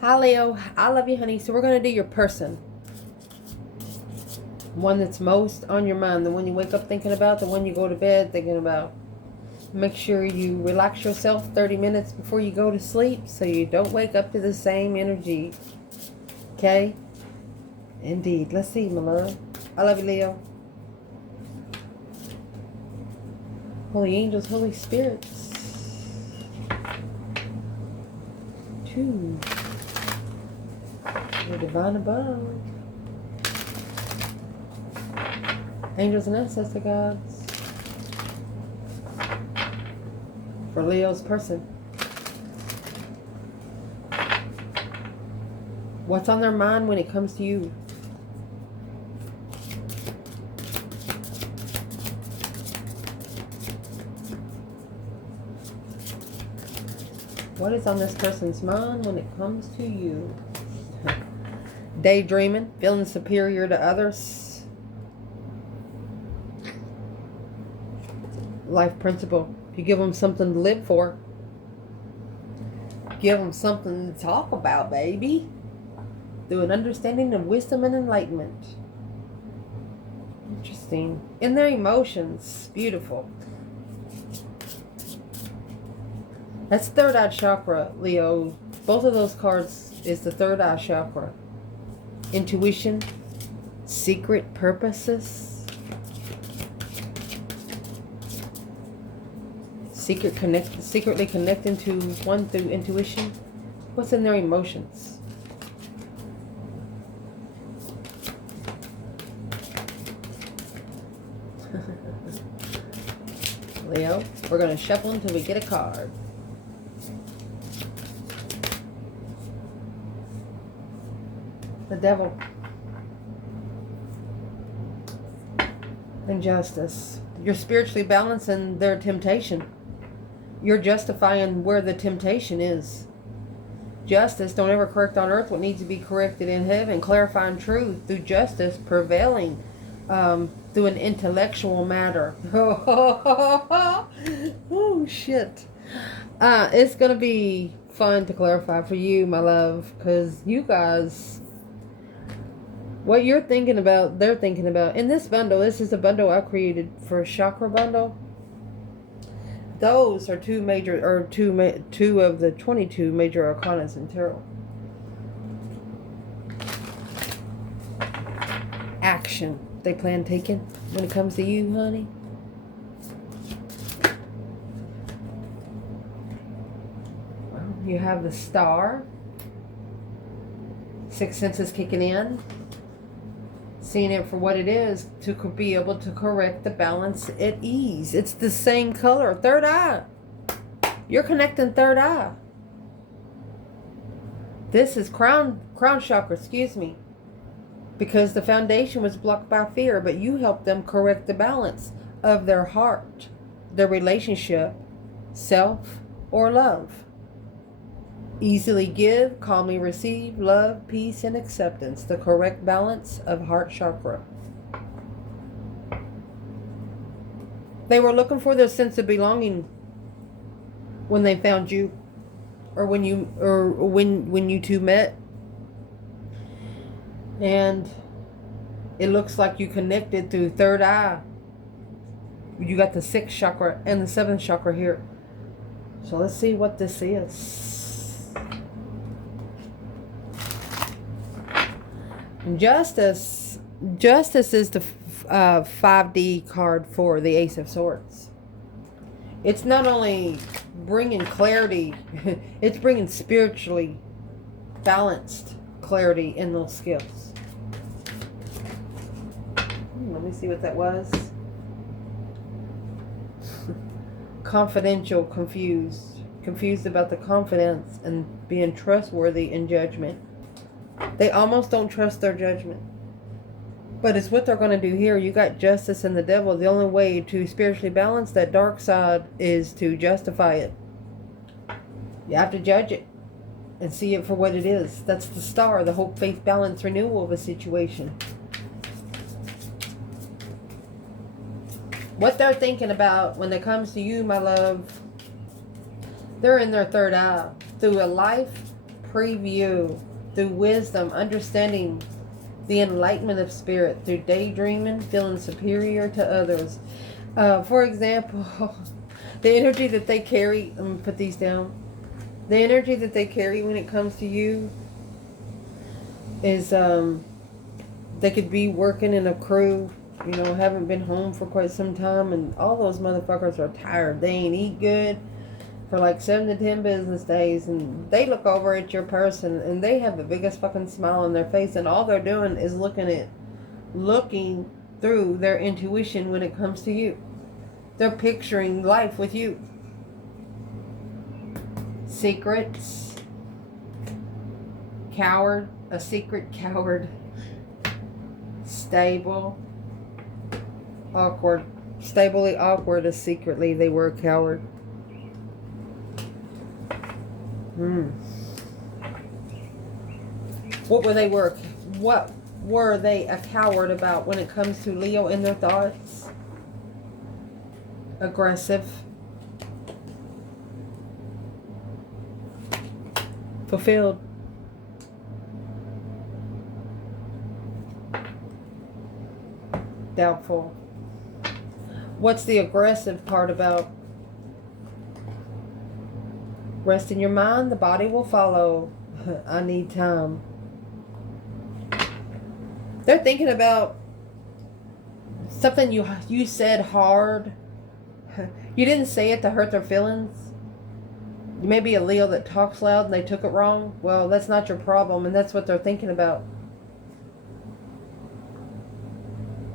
Hi, Leo. I love you, honey. So we're going to do your person. One that's most on your mind. The one you wake up thinking about. The one you go to bed thinking about. Make sure you relax yourself 30 minutes before you go to sleep so you don't wake up to the same energy. Okay? Indeed. Let's see, my love. I love you, Leo. Holy angels, Holy spirits. 2. The divine above. Angels and ancestor gods. For Leo's person. What's on their mind when it comes to you? What is on this person's mind when it comes to you? Daydreaming, feeling superior to others. Life principle. If you give them something to live for, give them something to talk about, baby. Through an understanding of wisdom and enlightenment. Interesting. In their emotions. Beautiful. That's third eye chakra, Leo. Both of those cards is the third eye chakra. Intuition. Secret purposes. Secretly connecting to one through intuition. What's in their emotions? Leo, we're going to shuffle until we get a card. The devil. Injustice. You're spiritually balancing their temptation. You're justifying where the temptation is. Justice, don't ever correct on earth what needs to be corrected in heaven. Clarifying truth through justice, prevailing through an intellectual matter. Oh, shit. It's going to be fun to clarify for you, my love, because you guys, what you're thinking about, they're thinking about. In this bundle, this is a bundle I created for a chakra bundle. Those are two of the 22 major arcanas in tarot. Action they plan taking when it comes to you, honey. You have the Star. Sixth senses kicking in. Seeing it for what it is to be able to correct the balance at ease. It's the same color. Third eye. You're connecting third eye. This is crown chakra, excuse me. Because the foundation was blocked by fear, but you helped them correct the balance of their heart, their relationship, self, or love. Easily give, calmly receive, love, peace, and acceptance. The correct balance of heart chakra. They were looking for their sense of belonging when they found you, or when you two met. And it looks like you connected through third eye. You got the 6th chakra and the 7th chakra here. So let's see what this is. Justice is the 5D card for the Ace of Swords. It's not only bringing clarity, it's bringing spiritually balanced clarity in those skills. Let me see what that was. Confidential, confused about the confidence and being trustworthy in judgment. They almost don't trust their judgment. But it's what they're going to do here. You got justice and the devil. The only way to spiritually balance that dark side is to justify it. You have to judge it and see it for what it is. That's the Star, the hope, faith, balance, renewal of a situation. What they're thinking about when it comes to you, my love, they're in their third eye. Through a life preview, through wisdom, understanding, the enlightenment of spirit, through daydreaming, feeling superior to others. For example, the energy that they carry, I'm going to put these down. The energy that they carry when it comes to you is they could be working in a crew, you know, haven't been home for quite some time, and all those motherfuckers are tired. They ain't eat good for like 7 to 10 business days, and they look over at your person and they have the biggest fucking smile on their face, and all they're doing is looking through their intuition when it comes to you. They're picturing life with you. Secrets. Coward. A secret coward. Stable. Awkward. Stably awkward as secretly they were a coward. What were they a coward about when it comes to Leo in their thoughts? Aggressive. Fulfilled. Doubtful. What's the aggressive part about? Rest in your mind, the body will follow. I need time. They're thinking about something you said hard. You didn't say it to hurt their feelings. You may be a Leo that talks loud and they took it wrong. Well, that's not your problem, and that's what they're thinking about.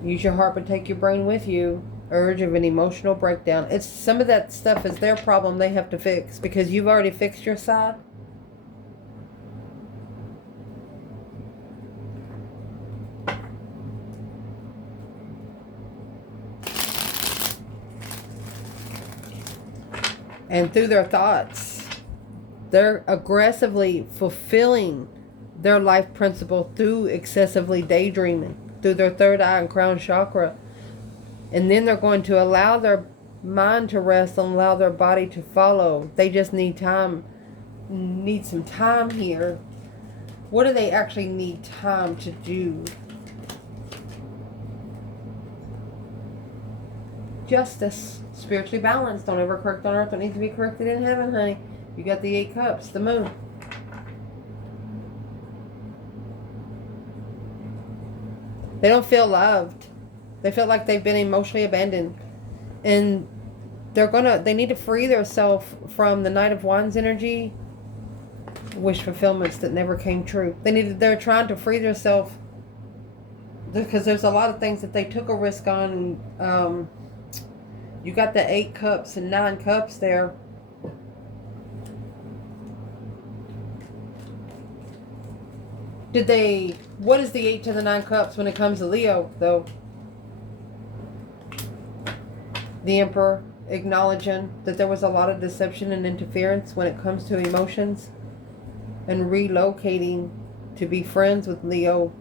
Use your heart but take your brain with you. Urge of an emotional breakdown. It's some of that stuff is their problem they have to fix because you've already fixed your side. And through their thoughts, they're aggressively fulfilling their life principle through excessively daydreaming, through their third eye and crown chakra. And then they're going to allow their mind to rest and allow their body to follow. They just need time, need some time here. What do they actually need time to do? Justice. Spiritually balanced. Don't ever correct on earth what needs to be corrected in heaven, honey. You got the 8 cups, the moon. They don't feel loved. They feel like they've been emotionally abandoned. And they need to free themselves from the Knight of Wands energy. Wish fulfillments that never came true. They're trying to free themselves because there's a lot of things that they took a risk on. You got the 8 cups and 9 cups there. What is the 8 to the 9 cups when it comes to Leo, though? The Emperor, acknowledging that there was a lot of deception and interference when it comes to emotions, and relocating to be friends with Leo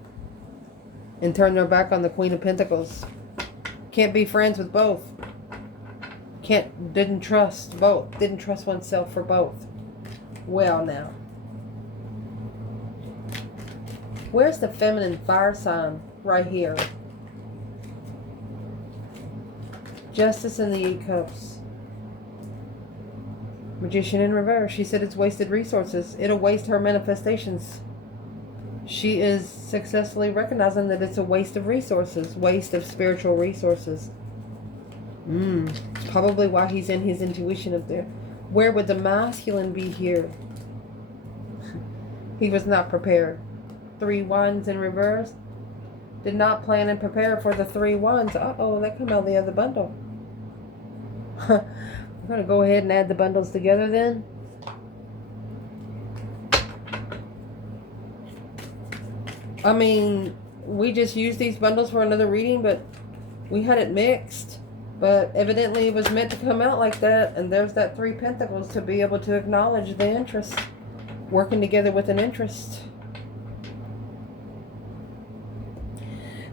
and turn their back on the Queen of Pentacles. Can't be friends with both. Didn't trust both. Didn't trust oneself for both. Well, now. Where's the feminine fire sign? Right here. Justice in the 8 cups. Magician in reverse. She said it's wasted resources. It'll waste her manifestations. She is successfully recognizing that it's a waste of resources. Waste of spiritual resources. Probably why he's in his intuition up there. Where would the masculine be here? He was not prepared. 3 wands in reverse. Did not plan and prepare for the 3 wands. Uh-oh, that came out of the other bundle. I'm going to go ahead and add the bundles together then. I mean, we just used these bundles for another reading, but we had it mixed. But evidently it was meant to come out like that. And there's that 3 pentacles to be able to acknowledge the interest. Working together with an interest.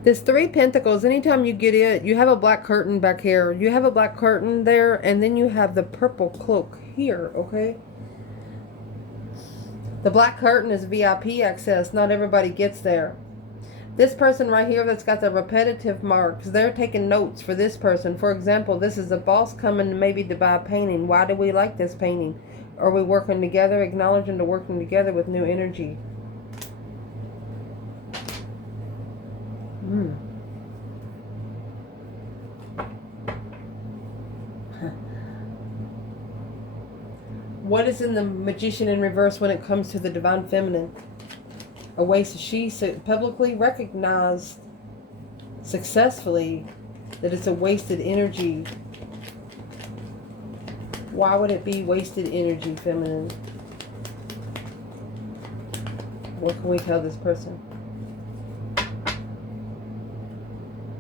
This 3 pentacles, anytime you get it, you have a black curtain back here. You have a black curtain there. And then you have the purple cloak here, okay? The black curtain is VIP access. Not everybody gets there. This person right here that's got the repetitive marks, they're taking notes for this person. For example, this is a boss coming maybe to buy a painting. Why do we like this painting? Are we working together? Acknowledging to working together with new energy. What is in the Magician in reverse when it comes to the Divine Feminine? A waste. She publicly recognized successfully that it's a wasted energy. Why would it be wasted energy, Feminine? What can we tell this person?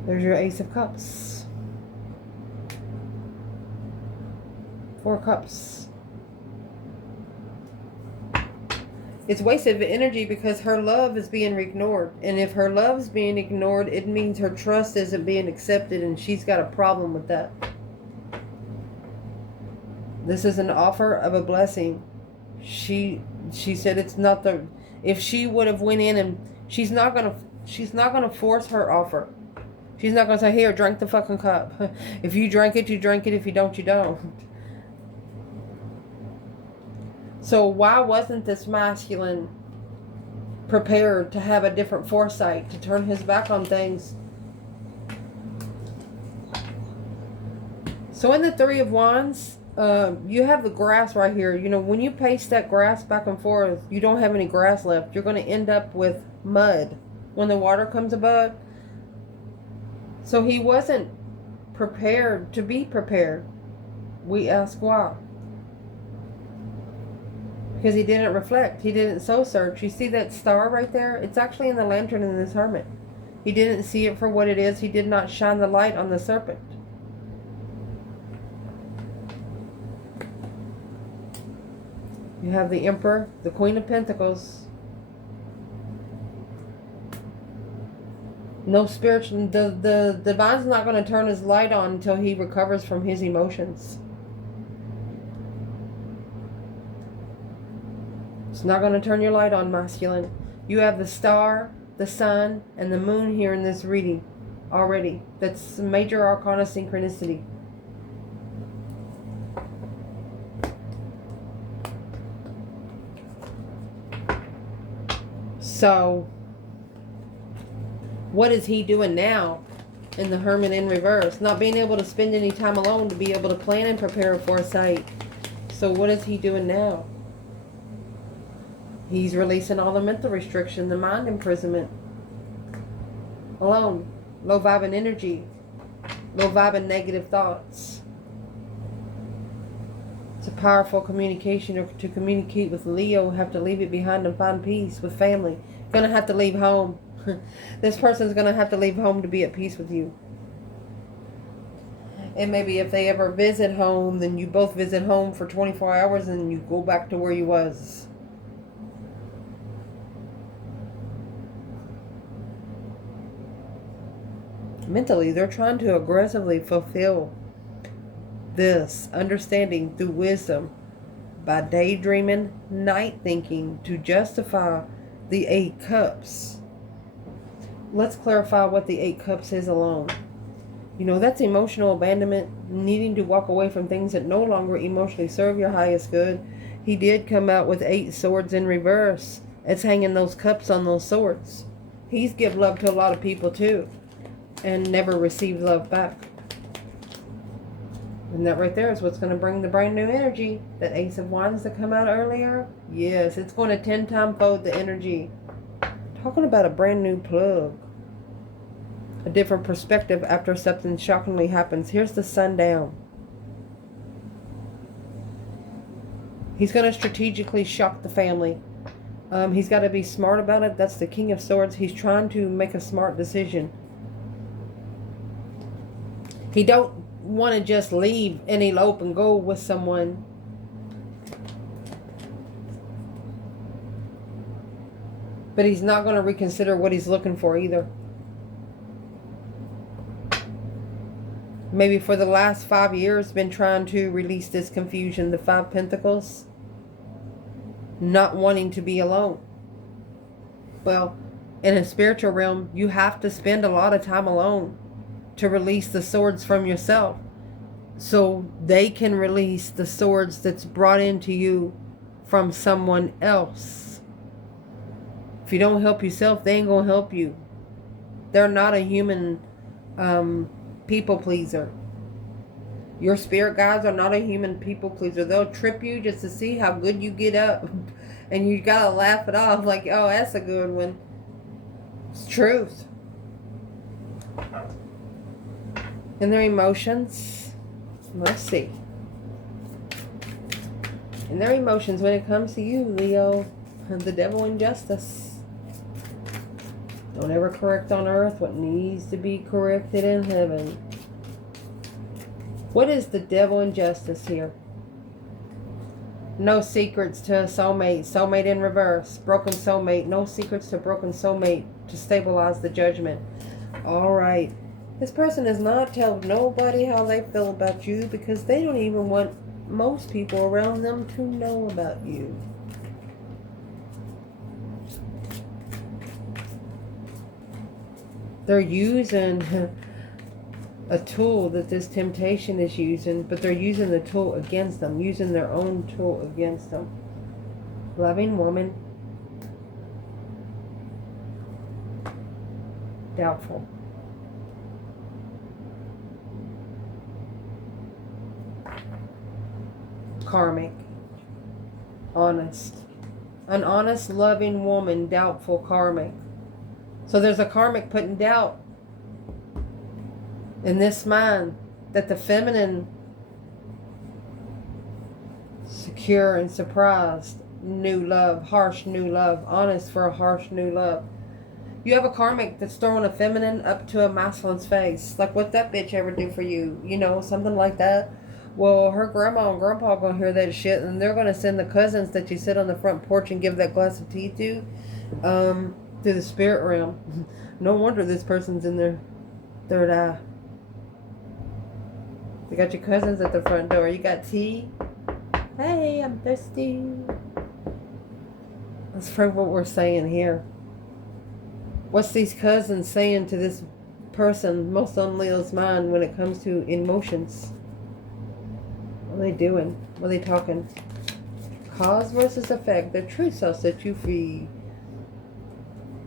There's your Ace of Cups. 4 Cups. It's wasted energy because her love is being ignored. And if her love's being ignored, it means her trust isn't being accepted, and she's got a problem with that. This is an offer of a blessing. She said it's not the... If she would have went in, and she's not gonna force her offer. She's not gonna say, here, drink the fucking cup. If you drink it, you drink it. If you don't, you don't. So why wasn't this masculine prepared to have a different foresight, to turn his back on things? So in the 3 of Wands, you have the grass right here. You know, when you pace that grass back and forth, you don't have any grass left. You're going to end up with mud when the water comes above. So he wasn't prepared to be prepared. We ask why. Because he didn't reflect. He didn't soul search. You see that star right there? It's actually in the lantern in this hermit. He didn't see it for what it is. He did not shine the light on the serpent. You have the Emperor, the Queen of Pentacles. No spiritual... The Divine's not going to turn his light on until he recovers from his emotions. It's not going to turn your light on, masculine. You have the star, the sun, and the moon here in this reading already. That's major arcana synchronicity. So, what is he doing now in the Hermit in reverse? Not being able to spend any time alone to be able to plan and prepare for a sight. So what is he doing now? He's releasing all the mental restriction, the mind imprisonment. Alone. Low vibing energy. Low vibing negative thoughts. It's a powerful communication. Or to communicate with Leo, have to leave it behind and find peace with family. Gonna have to leave home. This person's gonna have to leave home to be at peace with you. And maybe if they ever visit home, then you both visit home for 24 hours and you go back to where you was. Mentally, they're trying to aggressively fulfill this understanding through wisdom by daydreaming, night thinking to justify the 8 cups. Let's clarify what the 8 cups is alone. You know, that's emotional abandonment, needing to walk away from things that no longer emotionally serve your highest good. He did come out with 8 swords in reverse. It's hanging those cups on those swords. He's given love to a lot of people too, and never received love back. And that right there is what's going to bring the brand new energy. That Ace of Wands that come out earlier. Yes, it's going to 10-time fold the energy. Talking about a brand new plug. A different perspective after something shockingly happens. Here's the sundown. He's going to strategically shock the family. He's got to be smart about it. That's the King of Swords. He's trying to make a smart decision. He don't want to just leave and elope and go with someone. But he's not going to reconsider what he's looking for either. Maybe for the last 5 years been trying to release this confusion. The 5 Pentacles. not wanting to be alone. Well, in a spiritual realm, you have to spend a lot of time alone to release the swords from yourself, so they can release the swords that's brought into you from someone else. If you don't help yourself, they ain't gonna help you. They're not a human people pleaser. Your spirit guides are not a human people pleaser. They'll trip you just to see how good you get up. And you gotta laugh it off like, oh, that's a good one. It's truth. And their emotions. Let's see. And their emotions when it comes to you, Leo. The devil and justice. Don't ever correct on earth what needs to be corrected in heaven. What is the devil and justice here? No secrets to a soulmate. Soulmate in reverse. Broken soulmate. No secrets to broken soulmate to stabilize the judgment. Alright. This person is not telling nobody how they feel about you because they don't even want most people around them to know about you. They're using a tool that this temptation is using, but they're using the tool against them, using their own tool against them. Loving woman. Doubtful. Karmic. Honest. An honest, loving woman, doubtful, karmic. So there's a karmic putting doubt in this mind that the feminine, secure and surprised, new love, harsh new love, honest for a harsh new love. You have a karmic that's throwing a feminine up to a masculine's face. Like, what that bitch ever do for you? You know, something like that. Well, her grandma and grandpa gonna hear that shit, and they're gonna send the cousins that you sit on the front porch and give that glass of tea to the spirit realm. No wonder this person's in their third eye. You got your cousins at the front door. You got tea. Hey, I'm thirsty. That's for what we're saying here. What's these cousins saying to this person, most on Leo's mind, when it comes to emotions? What are they doing? What are they talking? Cause versus effect. The truth shall set you free.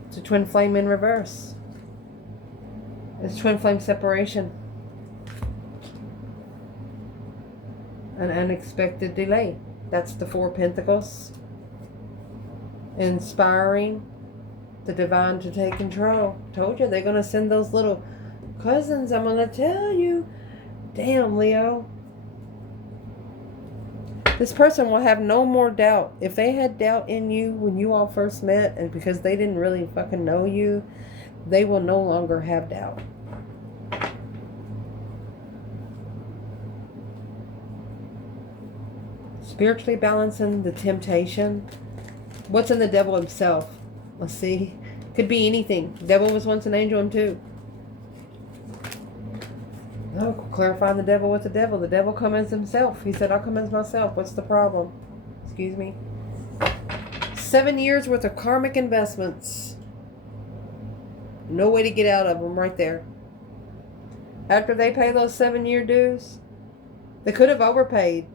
It's a twin flame in reverse. It's twin flame separation. An unexpected delay. That's the Four Pentacles. Inspiring the divine to take control. Told you they're going to send those little cousins. I'm going to tell you. Damn, Leo. This person will have no more doubt. If they had doubt in you when you all first met, and because they didn't really fucking know you, they will no longer have doubt. Spiritually balancing the temptation. What's in the devil himself? Let's see. Could be anything. The devil was once an angel him too. No, clarifying the devil with the devil. The devil come as himself. He said, I'll come as myself. What's the problem? Excuse me. 7 years worth of karmic investments. No way to get out of them right there. After they pay those 7-year dues, they could have overpaid.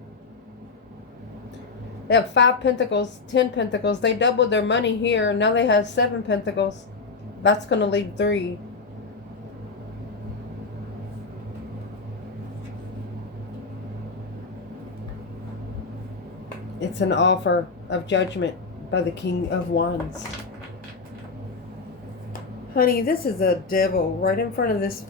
They have 5 pentacles, 10 pentacles. They doubled their money here. Now they have 7 pentacles. That's going to leave 3. It's an offer of judgment by the King of Wands. Honey, this is a devil right in front of this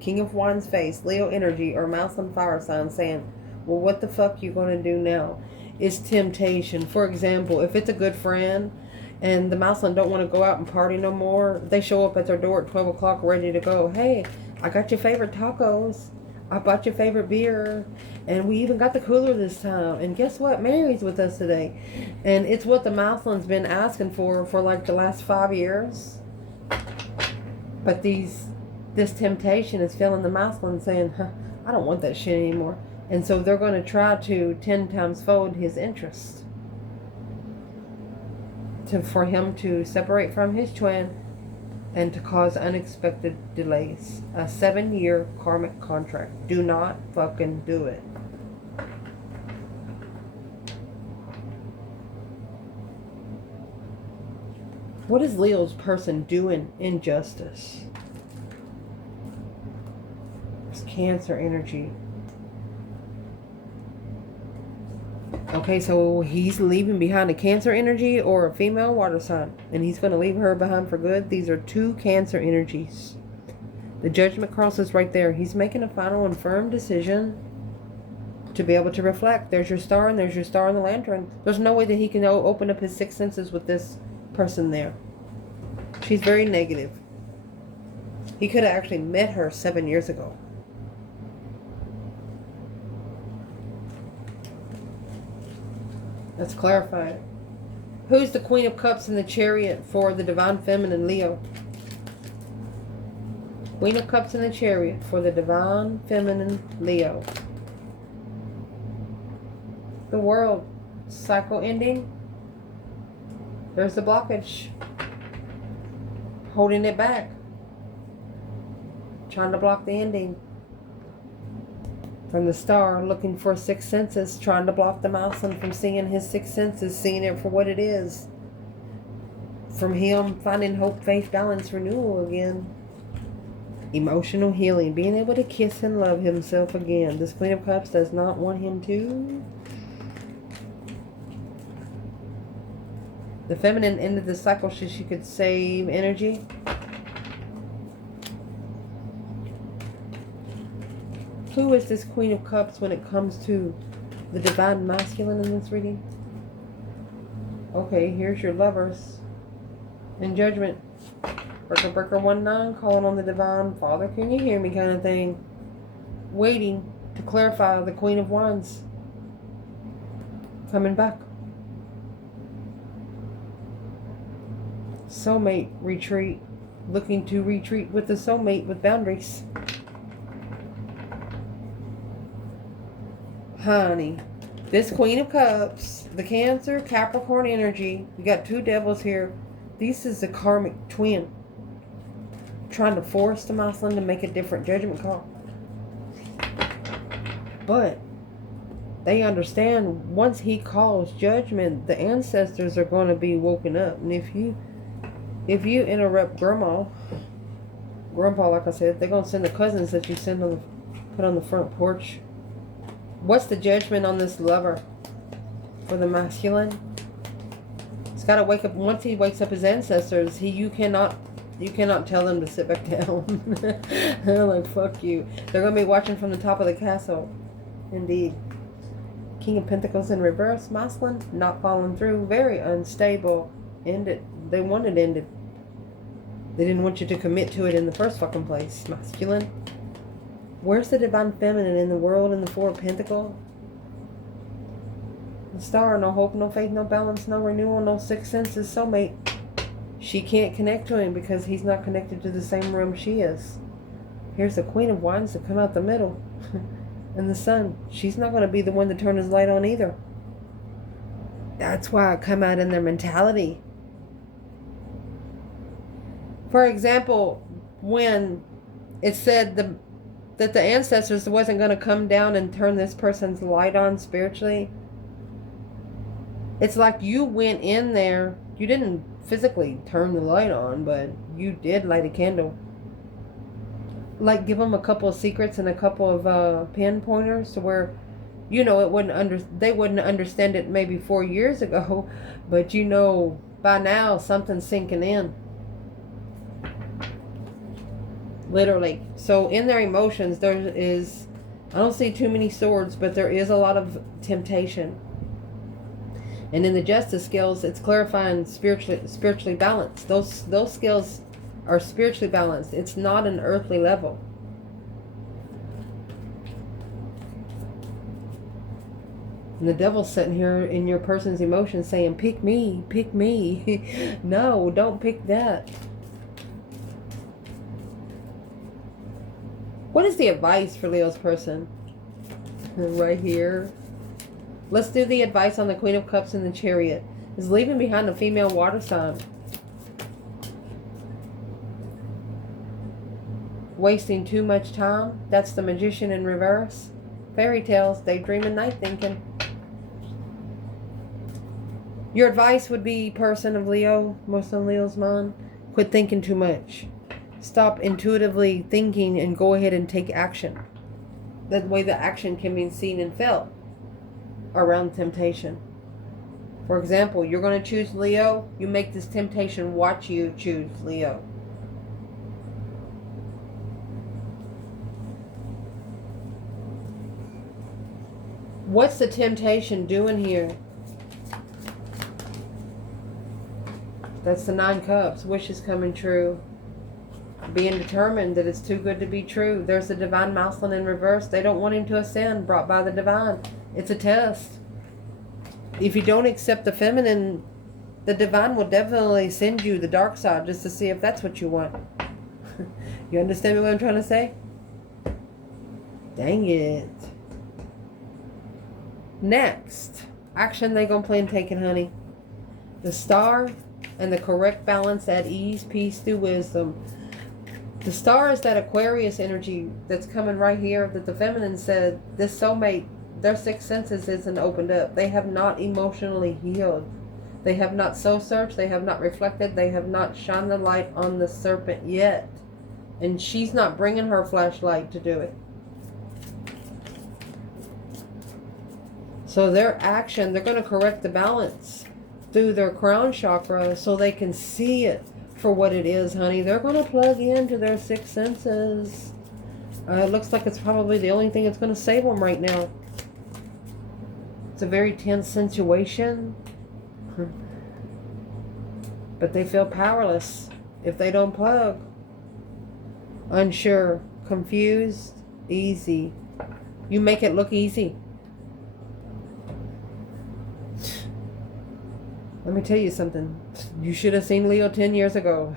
King of Wands face. Leo energy or mouse and fire sign saying, well, what the fuck you going to do now? It's temptation. For example, if it's a good friend and the mouseling don't want to go out and party no more, they show up at their door at 12 o'clock ready to go. Hey, I got your favorite tacos. I bought your favorite beer. And we even got the cooler this time. And guess what? Mary's with us today. And it's what the mouseling's been asking for like the last 5 years. But this temptation is filling the mouseling saying, I don't want that shit anymore. And so they're going to try to 10 times fold his interest. for him to separate from his twin and to cause unexpected delays. A 7-year karmic contract. Do not fucking do it. What is Leo's person doing? Injustice. It's Cancer energy. Okay, so he's leaving behind a Cancer energy or a female water sign. And he's going to leave her behind for good. These are 2 Cancer energies. The Judgment Cross is right there. He's making a final and firm decision to be able to reflect. There's your star and there's your star in the lantern. There's no way that he can open up his 6 senses with this person there. She's very negative. He could have actually met her 7 years ago. Let's clarify it. Who's the Queen of Cups in the Chariot for the Divine Feminine Leo? Queen of Cups in the Chariot for the Divine Feminine Leo. The World. Cycle ending. There's the blockage. Holding it back. Trying to block the ending. From the Star, looking for 6 senses, trying to block the Mousman from seeing his 6 senses, seeing it for what it is. From him finding hope, faith, balance, renewal again. Emotional healing, being able to kiss and love himself again. This Queen of Cups does not want him to. The feminine ended the cycle so she could save energy. Who is this Queen of Cups when it comes to the Divine Masculine in this reading? Okay, here's your Lovers. In Judgment. Breaker 19, calling on the Divine Father, can you hear me kind of thing. Waiting to clarify the Queen of Wands. Coming back. Soulmate retreat. Looking to retreat with the soulmate with boundaries. Honey, this Queen of Cups, the Cancer, Capricorn energy. We got 2 devils here. This is the karmic twin. Trying to force the Mousman to make a different judgment call. But they understand once he calls judgment, the ancestors are going to be woken up. And if you interrupt Grandpa, like I said, they're going to send the cousins that you put on the front porch. What's the judgment on this Lover for the masculine? He's got to wake up. Once he wakes up his ancestors, you cannot tell them to sit back down. They're like, fuck you. They're going to be watching from the top of the castle. Indeed. King of Pentacles in reverse. Masculine, not following through. Very unstable. Ended. They wanted ended. They didn't want you to commit to it in the first fucking place. Masculine. Where's the Divine Feminine in the World in the 4 of Pentacles? The Star, no hope, no faith, no balance, no renewal, no 6 senses, soulmate. She can't connect to him because he's not connected to the same room she is. Here's the Queen of Wands to come out the middle. And the Sun. She's not going to be the one to turn his light on either. That's why I come out in their mentality. For example, when it said that the ancestors wasn't going to come down and turn this person's light on spiritually. It's like you went in there. You didn't physically turn the light on, but you did light a candle. Like give them a couple of secrets and a couple of pinpointers to where, they wouldn't understand it maybe 4 years ago, but by now something's sinking in. Literally. So in their emotions, I don't see too many swords, but there is a lot of temptation. And in the justice skills, it's clarifying spiritually balanced. Those skills are spiritually balanced. It's not an earthly level. And the devil's sitting here in your person's emotions saying, pick me, pick me. No, don't pick that. What is the advice for Leo's person? Right here. Let's do the advice on the Queen of Cups and the Chariot. is leaving behind a female water sign. Wasting too much time. That's the Magician in reverse. Fairy tales, daydreaming, night thinking. Your advice would be, person of Leo, most of Leo's mind, quit thinking too much. Stop intuitively thinking and go ahead and take action. That way the action can be seen and felt around temptation. For example, you're going to choose Leo. You make this temptation watch you choose Leo. What's the temptation doing here? That's the 9 cups. Wishes coming true. Being determined that it's too good to be true. There's the divine masculine in reverse. They don't want him to ascend, brought by the divine. It's a test. If you don't accept the feminine, the divine will definitely send you the dark side just to see if that's what you want. You understand what I'm trying to say? Dang it. Next, action they gonna plan taking, honey. The Star and the correct balance at ease, peace through wisdom. The Star is that Aquarius energy that's coming right here that the feminine said, this soulmate, their 6th senses isn't opened up. They have not emotionally healed. They have not soul searched. They have not reflected. They have not shined the light on the serpent yet. And she's not bringing her flashlight to do it. So their action, they're going to correct the balance through their crown chakra so they can see it for what it is, honey. They're going to plug into their 6 senses. It looks like it's probably the only thing that's going to save them right now. It's a very tense situation. But they feel powerless if they don't plug. Unsure, confused, easy. You make it look easy. Let me tell you something. You should have seen Leo 10 years ago.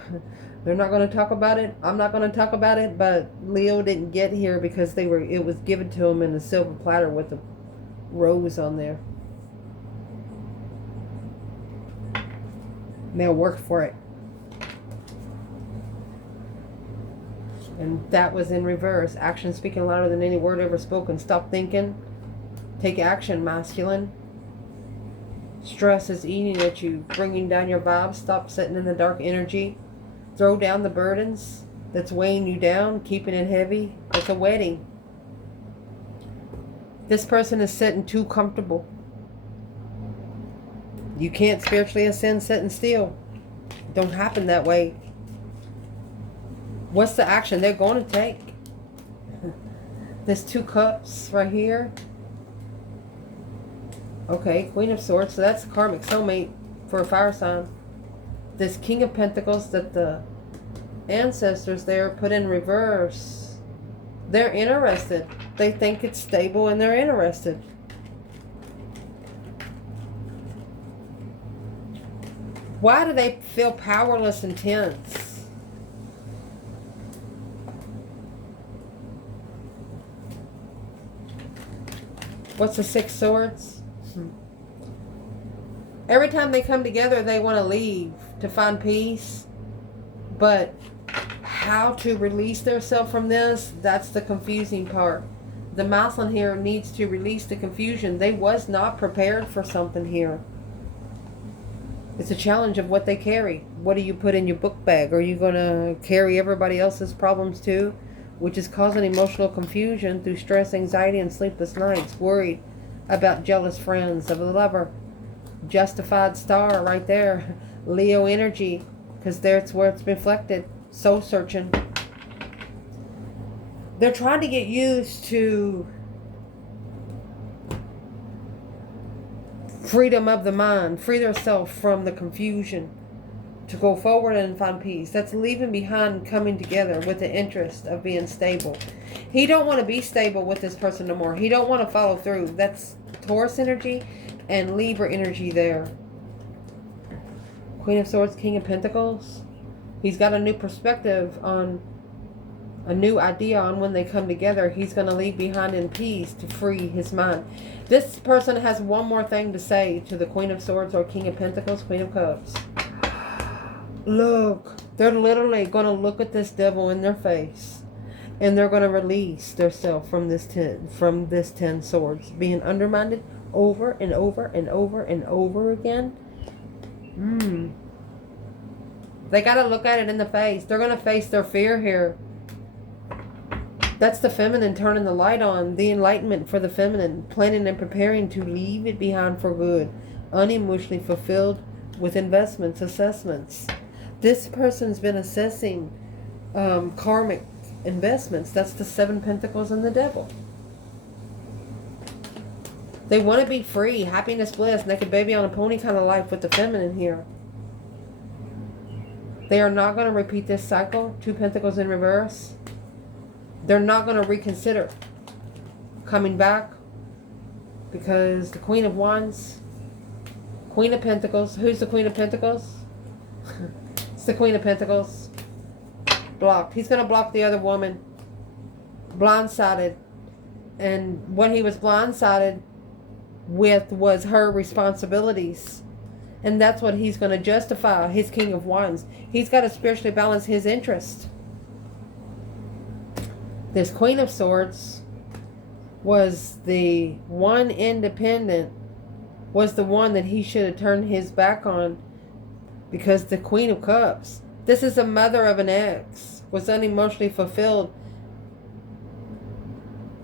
They're not going to talk about it. I'm not going to talk about it. But Leo didn't get here because it was given to him in a silver platter with a rose on there. They'll work for it. And that was in reverse. Action speaking louder than any word ever spoken. Stop thinking. Take action, masculine. Stress is eating at you, bringing down your vibes. Stop sitting in the dark energy. Throw down the burdens that's weighing you down, keeping it heavy. It's a wedding. This person is sitting too comfortable. You can't spiritually ascend sitting still. It don't happen that way. What's the action they're going to take? There's 2 cups right here. Okay, Queen of Swords. So that's a karmic soulmate for a fire sign. This King of Pentacles that the ancestors there put in reverse. They're interested. They think it's stable and they're interested. Why do they feel powerless and tense? What's the 6 swords? Every time they come together, they want to leave to find peace. But how to release themselves from this, that's the confusing part. The masculine here needs to release the confusion. They was not prepared for something here. It's a challenge of what they carry. What do you put in your book bag? Are you going to carry everybody else's problems too? Which is causing emotional confusion through stress, anxiety, and sleepless nights. Worried about jealous friends of a lover. Justified Star right there. Leo energy. Because that's where it's reflected. Soul searching. They're trying to get used to freedom of the mind. Free themselves from the confusion. To go forward and find peace. That's leaving behind coming together with the interest of being stable. He don't want to be stable with this person no more. He don't want to follow through. That's Taurus energy and Libra energy there. Queen of Swords, King of Pentacles. He's got a new perspective on a new idea on when they come together. He's going to leave behind in peace to free his mind. This person has one more thing to say to the Queen of Swords or King of Pentacles, Queen of Cups. Look, they're literally going to look at this devil in their face, and they're going to release themselves from this 10 swords, being undermined over and over and over and over again. They got to look at it in the face. They're going to face their fear here. That's the feminine turning the light on, the enlightenment for the feminine, planning and preparing to leave it behind for good, unemotionally fulfilled with investments, assessments. This person's been assessing karmic investments. That's the 7 Pentacles and the devil. They want to be free, happiness, bliss, naked baby on a pony kind of life with the feminine here. They are not going to repeat this cycle. 2 Pentacles in reverse. They're not going to reconsider coming back, because the Queen of Wands, Queen of Pentacles. Who's the Queen of Pentacles? It's the Queen of Pentacles. Blocked. He's going to block the other woman. Blindsided. And what he was blindsided with was her responsibilities. And that's what he's going to justify, his King of Wands. He's got to spiritually balance his interest. This Queen of Swords was the one independent, was the one that he should have turned his back on, because the Queen of Cups, this is a mother of an ex, was unemotionally fulfilled,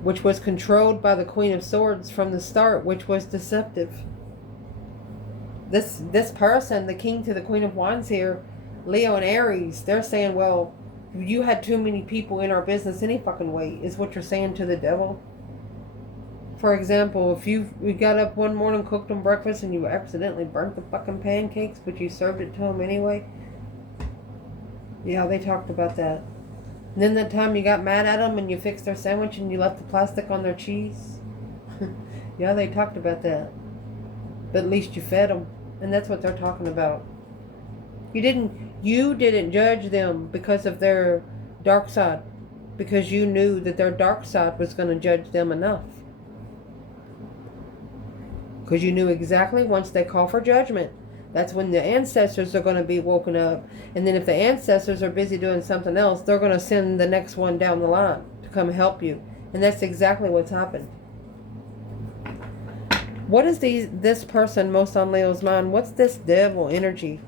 which was controlled by the Queen of Swords from the start, which was deceptive. This person, the King to the Queen of Wands here, Leo and Aries, they're saying, well, you had too many people in our business any fucking way, is what you're saying to the devil. For example, if you got up one morning, cooked them breakfast, and you accidentally burnt the fucking pancakes, but you served it to them anyway. Yeah, they talked about that. And then that time you got mad at them and you fixed their sandwich and you left the plastic on their cheese. Yeah, they talked about that. But at least you fed them. And that's what they're talking about. You didn't judge them because of their dark side, because you knew that their dark side was going to judge them enough. Because you knew exactly once they call for judgment, that's when the ancestors are going to be woken up. And then if the ancestors are busy doing something else, they're going to send the next one down the line to come help you. And that's exactly what's happened. What is this person most on Leo's mind? What's this devil energy?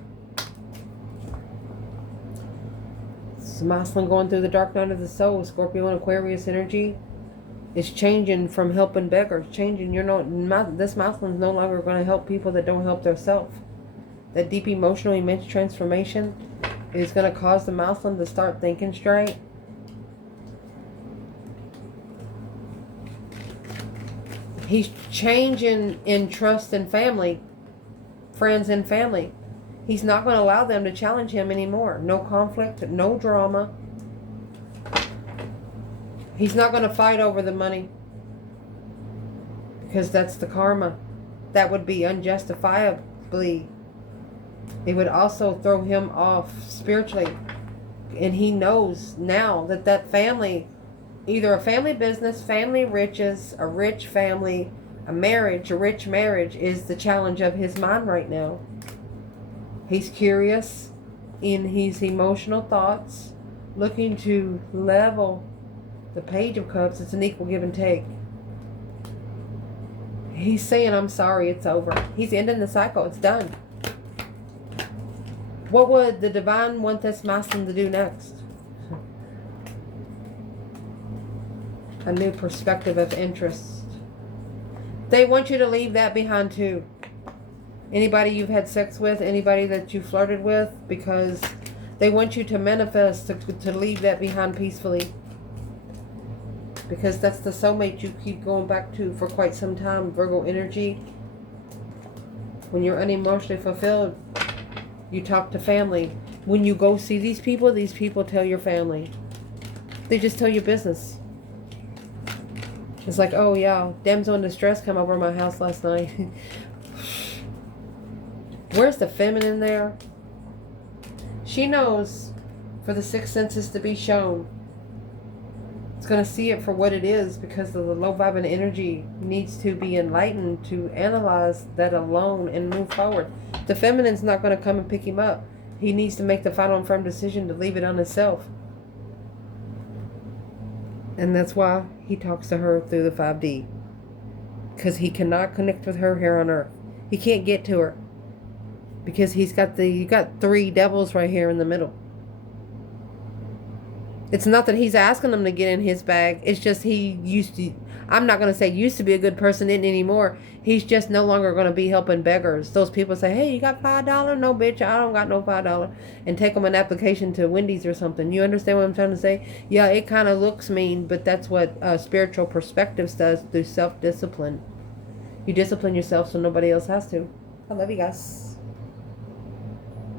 It's masculine going through the dark night of the soul. Scorpio and Aquarius energy is changing from helping beggars. Changing. This masculine is no longer going to help people that don't help themselves. That deep emotional immense transformation is going to cause the masculine to start thinking straight. He's changing in trust and family, friends and family. He's not going to allow them to challenge him anymore. No conflict, no drama. He's not going to fight over the money, because that's the karma. That would be unjustifiably. It would also throw him off spiritually. And he knows now that family, either a family business, family riches, a rich family, a marriage, a rich marriage, is the challenge of his mind right now. He's curious in his emotional thoughts, looking to level the Page of Cups. It's an equal give and take. He's saying, I'm sorry, it's over. He's ending the cycle. It's done. What would the divine want this masculine to do next? A new perspective of interest. They want you to leave that behind too. Anybody you've had sex with, anybody that you flirted with, because they want you to manifest to leave that behind peacefully. Because that's the soulmate you keep going back to for quite some time, Virgo energy. When you're unemotionally fulfilled, you talk to family. When you go see these people tell your family. They just tell your business. It's like, oh yeah, damsel in distress come over my house last night. Where's the feminine there? She knows for the sixth senses to be shown. It's going to see it for what it is, because the low vibing energy needs to be enlightened to analyze that alone and move forward. The feminine's not going to come and pick him up. He needs to make the final and firm decision to leave it on himself. And that's why he talks to her through the 5D. Because he cannot connect with her here on Earth. He can't get to her. Because you got 3 devils right here in the middle. It's not that he's asking them to get in his bag. It's just he used to, I'm not going to say used to be a good person, isn't anymore. He's just no longer going to be helping beggars. Those people say, hey, you got $5? No, bitch, I don't got no $5. And take them an application to Wendy's or something. You understand what I'm trying to say? Yeah, it kind of looks mean, but that's what spiritual perspectives does through self-discipline. You discipline yourself so nobody else has to. I love you guys.